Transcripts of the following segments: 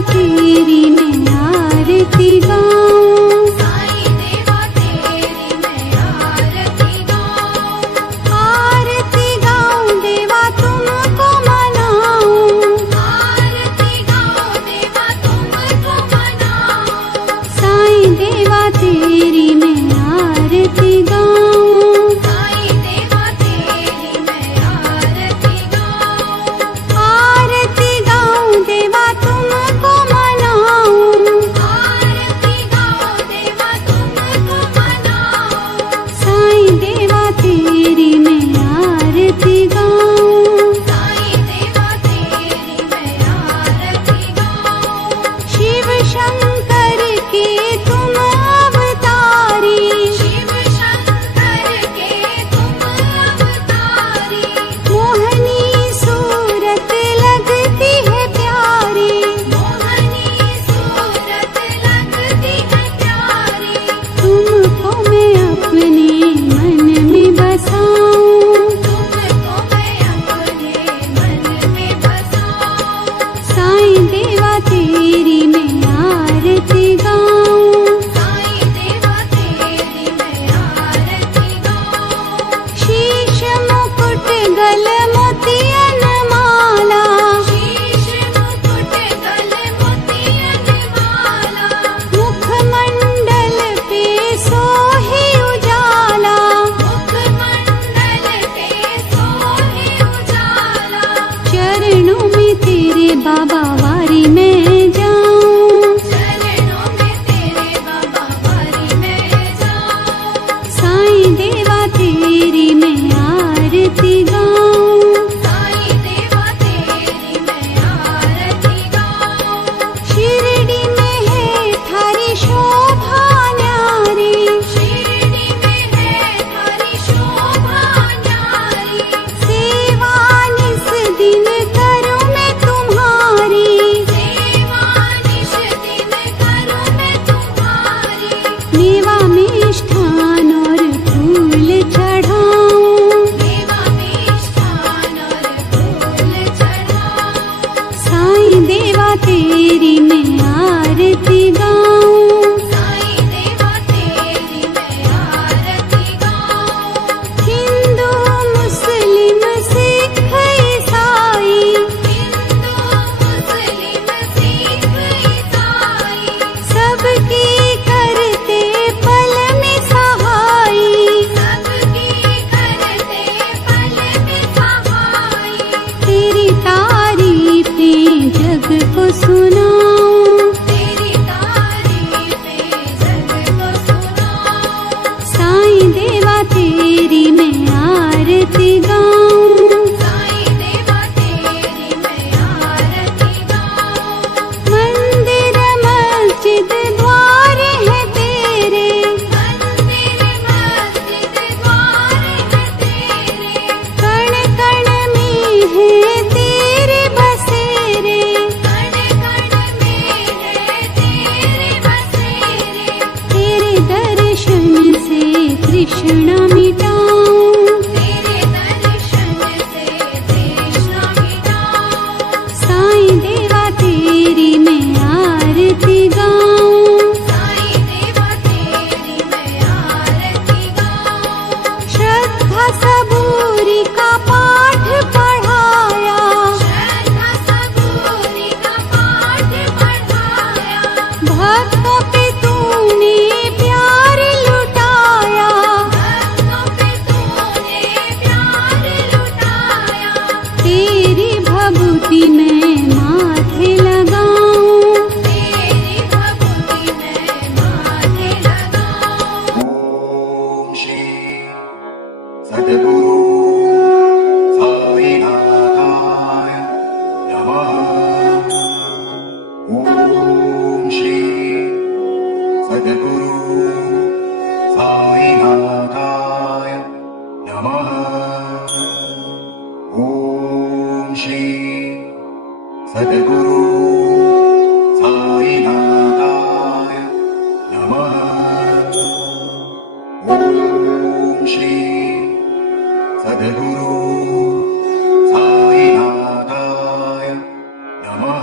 तेरी मैं आरती गाऊं, साईं देवा तेरी मैं आरती गाऊं, आरती गाऊं देवा तुमको मनाऊं, आरती गाऊं देवा तुमको मनाऊं, साईं देवा तेरी मैं आरती गाऊं, साईं देवा तेरी मैं आरती गाऊं, आरती गाऊं देवा तुमको मनाऊं, आरती गाऊं देवा तुमको मनाऊं, साईं देवा तेरी मैं आरती गाऊं, साईं देवा तेरी मैं आरती गाऊं, शिव शंकर के तुम अवतारी, शिव शंकर के तुम अवतारी, मोहनी सूरत लगती है प्यारी, मोहनी सूरत लगती है प्यारी, तुमको मैं अपने मन में बसाऊं, तुमको मैं अपने मन में बसाऊं, साईं देवा तेरी मैं आरती गाऊं, साईं देवा तेरी मैं आरती गाऊं, शीश मुकुट गल मोतियन माला, शीश मुकुट गल मोतियन माला, मुखमंडल पे सोहे उजाला, मुखमंडल पे सोहे उजाला, चरणों में तेरे बाबा वारी में जाऊं, चरणों में तेरे बाबा वारी में जाऊं, साईं देवा तेरी मैं आरती गाऊं, साईं देवा तेरी मैं आरती गाऊं, शिरडी में है थारी शोभा न्यारी, शिरडी में है थारी शोभा न्यारी, सेवा निस दिन करूं मैं तुम्हारी, सेवा निश दिन करूं मैं तुम्हारी, मेवा मिष्ठान और फूल चढ़ाऊं, देवा मिष्ठान और फूल चढ़ाऊं, साईं देवा तेरी मैं आरती गाऊं, साईं देवा तेरी मैं आरती गाऊं, हिंदू मुस्लिम सिख ईसाई, हिंदू मुस्लिम सिख ईसाई, सबकी करते पल में सहाई, सबकी करते पल में सहाई, तेरी तारीफें जग को सुनाऊं, तेरी तारीफें जग को सुनाऊं, साईं देवा तेरी मैं आरती गाऊं, साईं देवा तेरी मैं आरती गाऊं, मंदिर मस्जिद द्वार है तेरे, मंदिर मस्जिद द्वार है तेरे, कण कण में है तेरे बसेरे, कण कण में है तेरे बसेरे, तेरे दर्शन से तृष्णा मिटाऊं, तेरे दर्शन से तृष्णा मिटाऊं, साईं देवा तेरी मैं आरती गाऊं, साईं देवा तेरी मैं आरती गाऊं, श्रद्धा सबूरी का पाठ पढ़ाया, श्रद्धा सबूरी का पाठ पढ़ाया, भक्तों पे तूने प्यार लुटाया, भक्तों पे तूने प्यार लुटाया, तेरी भभूति मैं माथे लगाऊं, तेरी भक्ति में माथे लगाऊं, ओम श्री सद्गुरु साईनाथाय नमः। ओम श्री सद्गुरु साईनाथाय नमः। ओम श्री सद्गुरु साईनाथाय नमः। ओम श्री सद्गुरु साईनाथाय नमः।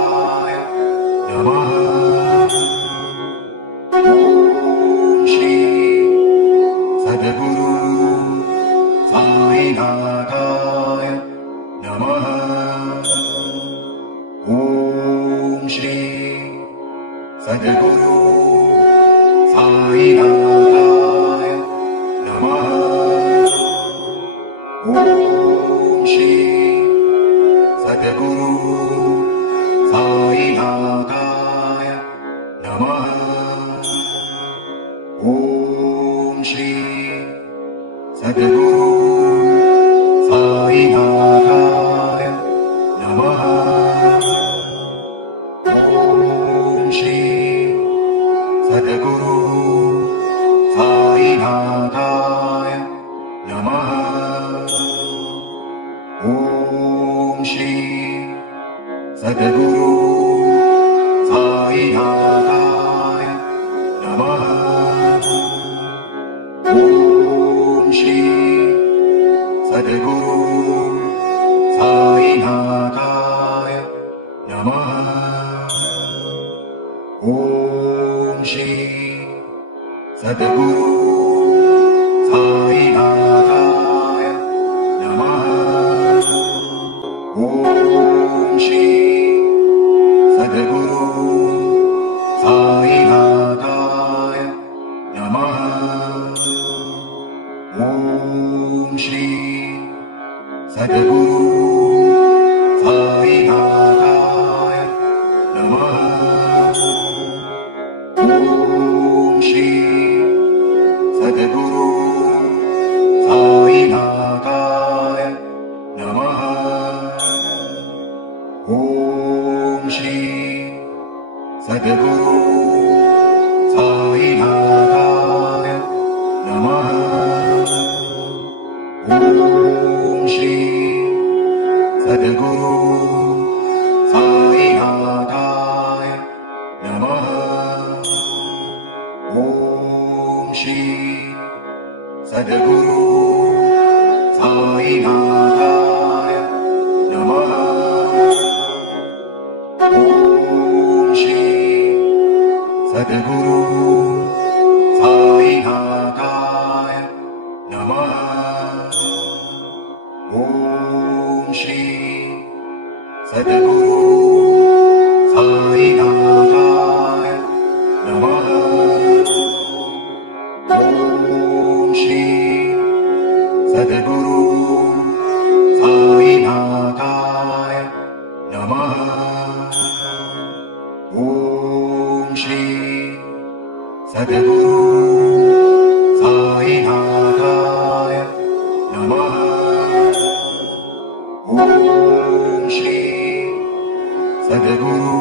सद्गुरु साईनाथाय नमः। ॐ श्री सद्गुरु साईनाथाय नमः। ॐ श्री सद्गुरु साईनाथाय नमः। ॐ श्री सद्गुरु साईनाथाय नमः। ॐ श्री सद्गुरु साईनाथाय नमः। ॐ श्री सद्गुरु साईनाथाय नमः। ॐ श्री सद्गुरु साईनाथाय नमः। ॐ श्री सद्गुरु साईनाथाय नमः। ॐ श्री सद्गुरु साईनाथाय नमः। ॐ श्री सद्गुरु साईनाथाय नमः। ॐ श्री सद्गुरु साईनाथाय नमः। ॐ श्री सद्गुरु साईनाथाय नमः। ॐ श्री सद्गुरु साईनाथाय नमः। ॐ श्री सद्गुरु साईनाथाय नमः। ॐ श्री सद्गुरु साईनाथाय नमः। ॐ श्री सद्गुरु साईनाथाय नमः। ॐ श्री सद्गुरु साईनाथाय नमः। ॐ श्री सद्गुरु